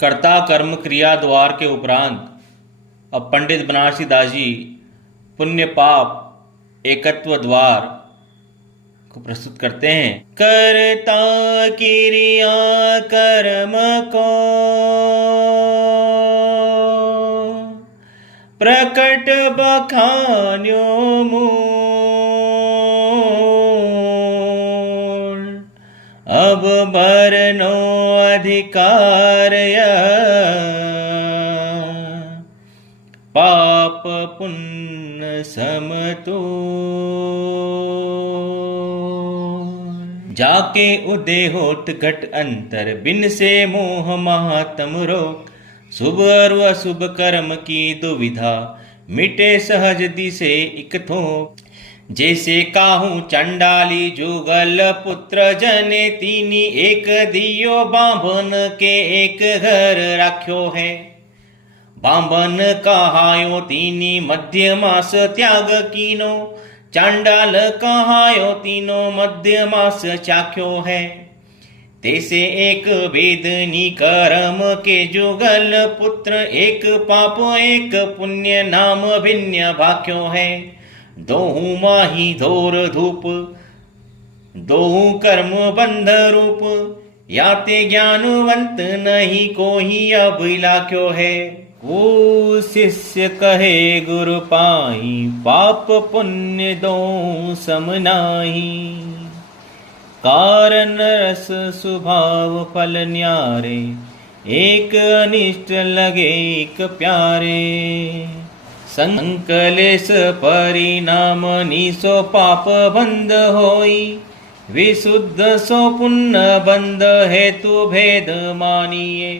कर्ता कर्म क्रिया द्वार के उपरांत अब पंडित बनारसी दास जी पुण्य पाप एकत्व द्वार को प्रस्तुत करते हैं। कर्ता क्रिया कर्म को प्रकट बखान्यो मूल, अब बरनो अधिकार पाप पुण्य समतोल। जाके उदय होत घट अंतर, बिन से मोह महात्म रोग। शुभ और अशुभ कर्म की दुविधा, मिटे सहज दिसे इक थोक। जैसे काहू चंडाली जुगल पुत्र जने, तीनी एक दियो बांभन के एक घर राख्यो है। बांभन कहायो तीनी मध्य मास त्याग कीनो, चांडाल कहायो तीनो मध्य मास चाख्यो है। तैसे एक वेदनी कर्म के जुगल पुत्र, एक पाप एक पुण्य नाम भिन्न भाख्यो है। दोहू माही धोर धूप, दोहू कर्म बंध रूप। याते ज्ञानवंत नहीं कोई अब लाख्यो है। को शिष्य कहे गुरु पाई, पाप पुण्य दो सम नाही। कारण रस स्वभाव फल न्यारे, एक अनिष्ट लगे एक प्यारे। संकलेश परिणाम निसो पाप बंध होई, विशुद्ध सो पुण्य बंध हेतु भेद मानिए।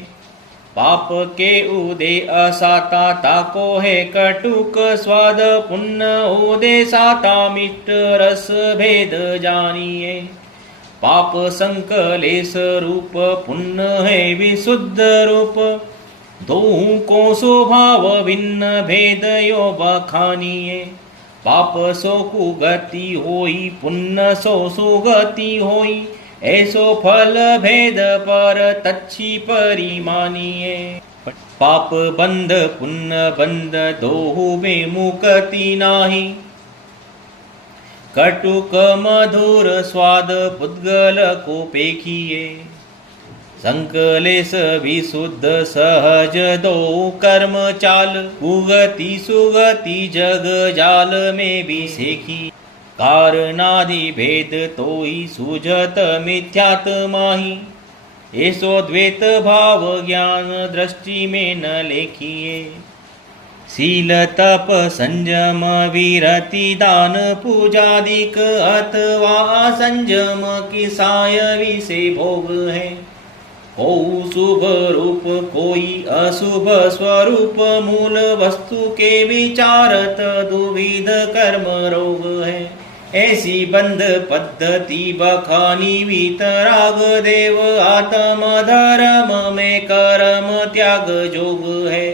पाप के उदय असाता ताको है कटुक स्वाद, पुण्य उदय साता मिष्ट रस भेद जानिए। पाप संकलेश रूप, पुण्य है विशुद्ध रूप। दोहू को स्वभाव भिन्न भेद यो बखानिए। पाप सो कुगति होई, पुण्य सो सुगति होई। ऐसो फल भेद पर तच्छी परिमानिए। पाप बंध पुण्य बंध, दोहू में मुक्ति नाही। कटुक मधुर स्वाद पुद्गल को पेखिए। संकलेश विशुद्ध सहज दो कर्म चाल, कुगति सुगति जग जाल में भी सेखी। कारणादि भेद तोई सुजत मिथ्यात माही, ऐसो द्वैत भाव ज्ञान दृष्टि में न लेखिए। शील तप संयम विरति दान पूजादिक, अथवा संयम की साय विषय भोग है। को शुभ रूप कोई अशुभ स्वरूप, मूल वस्तु के विचारत दुविध कर्म रोग है। ऐसी बंध पद्धति बखानी वीतराग देव, आत्म धर्म में कर्म त्याग जोग है।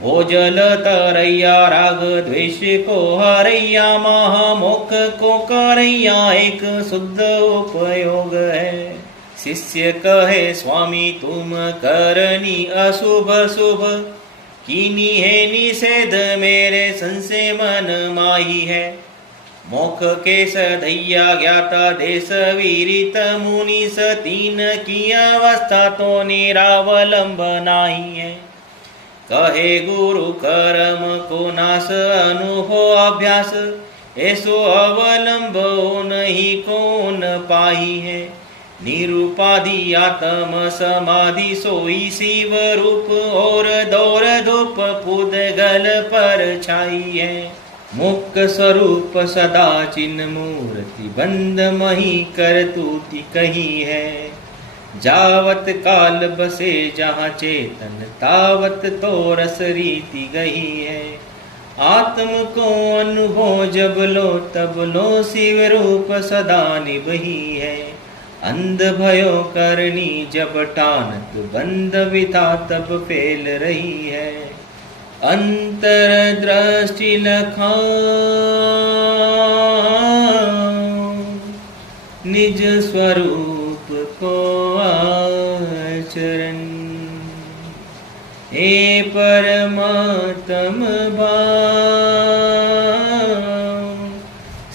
भोजल तरैया राग द्वेष को हरैया, महामोख को करैया एक शुद्ध उपयोग है। शिष्य कहे स्वामी तुम करनी अशुभ शुभ, कीनी है निषेध मेरे संशय मन माही है। मोख के सदैया ज्ञाता देश विरित मुनीस, तीन की अवस्था तो निरावलंब नाही है। कहे गुरु कर्म को नाश अनुभव अभ्यास, ऐसो अवलंब नहीं कौन पाई है। निरूपाधि आत्म समाधि सोई शिव रूप, और दौर धूप पुद्गल पर छाई है। मुक्त स्वरूप सदा चिन्ह मूर्ति, बंद मही करतूति कही है। जावत काल बसे जहाँ चेतन, तावत तो रस रीति गही है। आत्म को अनुभव जब लो तब लो, शिव रूप सदा निभही है। अंध भयो करनी जब टानत, बंद विधा तब फेल रही है। अंतर दृष्टि लखा निज स्वरूप को आचरण। ए परमात्म भाव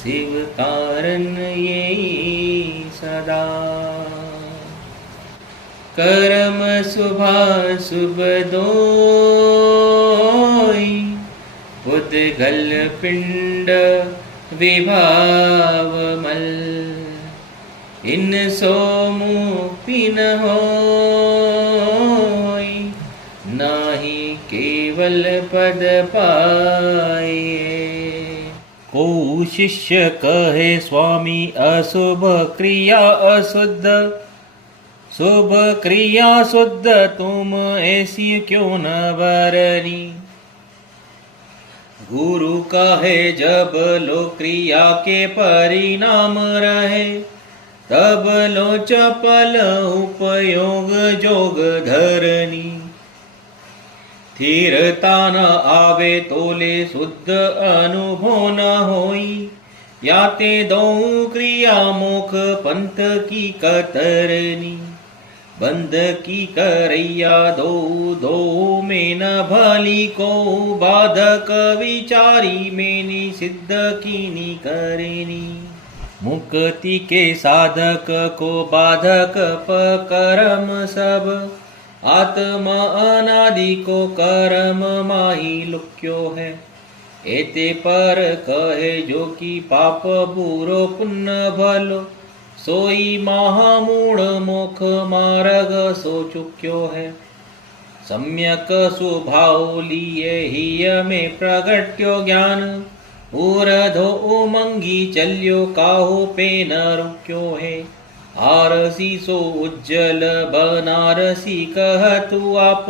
शिव कारण ये सदा। कर्म शुभाशुभ दोई उद्गल पिंड विभाव मल। इन सो मुक्ति न होई नाही केवल पद पाए। को शिष्य कहे स्वामी अशुभ क्रिया अशुद्ध, शुभ क्रिया शुद्ध तुम ऐसी क्यों न बरनी। गुरु कहे जब लो क्रिया के परिणाम रहे, तब लो चपल उपयोग जोग धरनी। स्थिरता न आवे तोले शुद्ध अनुभव न होई, याते दो क्रिया मोख पंथ की कतरनी। बंध की करैया दो दो में न भली को, बाधक विचारी मेनी सिद्ध कीनी करेनी। मुक्ति के साधक को बाधक पकर्म सब, आत्मा अनादि को कर्म माही लुक्यो है। एते पर कहे जो कि पाप बुरो पुण्य भलो, सोई महामूढ़ मोख मार्ग सो चुक्यो है। सम्यक स्वभाव लिए ही में प्रगट्यो ज्ञान, ऊर्ध्व उमंगी चल्यो काहू पे न रुक्यो है। आरसी सो उज्जल बनारसी कहतु आप,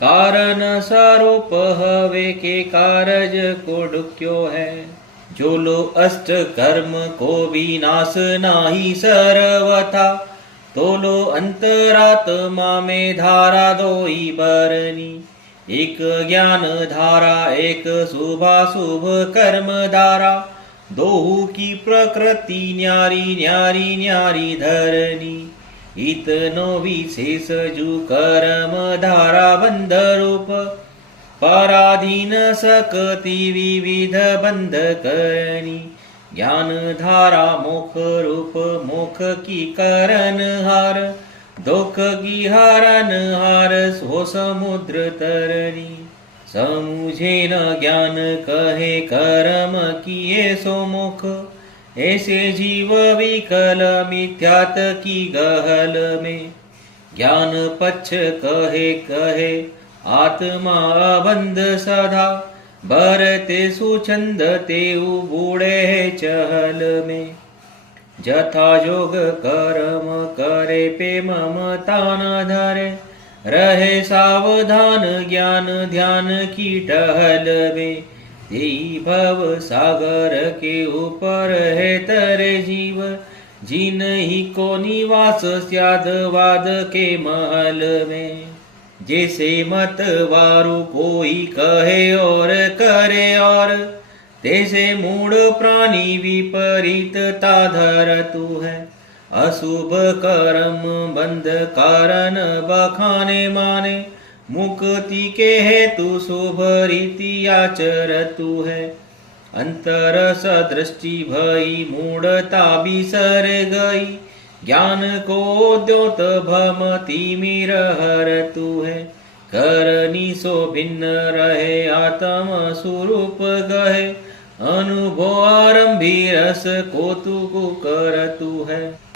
कारण स्वरूप हवे के कारज को डुक्यो है। जो लो अष्ट कर्म को विनाश नाही सर्वथा, तो लो अंतरात्मा में धारा दोई बरनी। एक ज्ञान धारा एक शुभाशुभ कर्म धारा, दोहू की प्रकृति न्यारी न्यारी न्यारी धरनी। इतनो विशेष जु कर्म धारा बंध रूप, पराधीन सकति विविध बंध करनी। ज्ञान धारा मोख रूप मोख की करन हार, दुख की हरन हार सो समुद्र तरनी। समुझे न ज्ञान कहे कर्म किए सो मुख, ऐसे जीव विकल मिथ्यात की गहल में। ज्ञान पक्ष कहे कहे आत्मा बंध सदा, भरते सुछंद ते बूढ़े चहल में। जथा जोग कर्म करे पे ममता न धरे, रहे सावधान ज्ञान ध्यान की टहल में। तेई भव सागर के ऊपर है तरे जीव, जिन ही को निवास स्याद वाद के महल में। जैसे मत वारु कोई कहे और करे और, तैसे मूढ़ प्राणी विपरीतता धरतु है। अशुभ कर्म बंध कारण बखाने माने, मुक्ति के हेतु शुभ रीति आचरतु है। अंतर सदृष्टि भई मूढ़ता बिसर गई, ज्ञान को द्योत भमति मिर हरतु है। करनी सो भिन्न रहे आत्म स्वरूप गहे, अनुभव आरंभी रस को तू करतु है।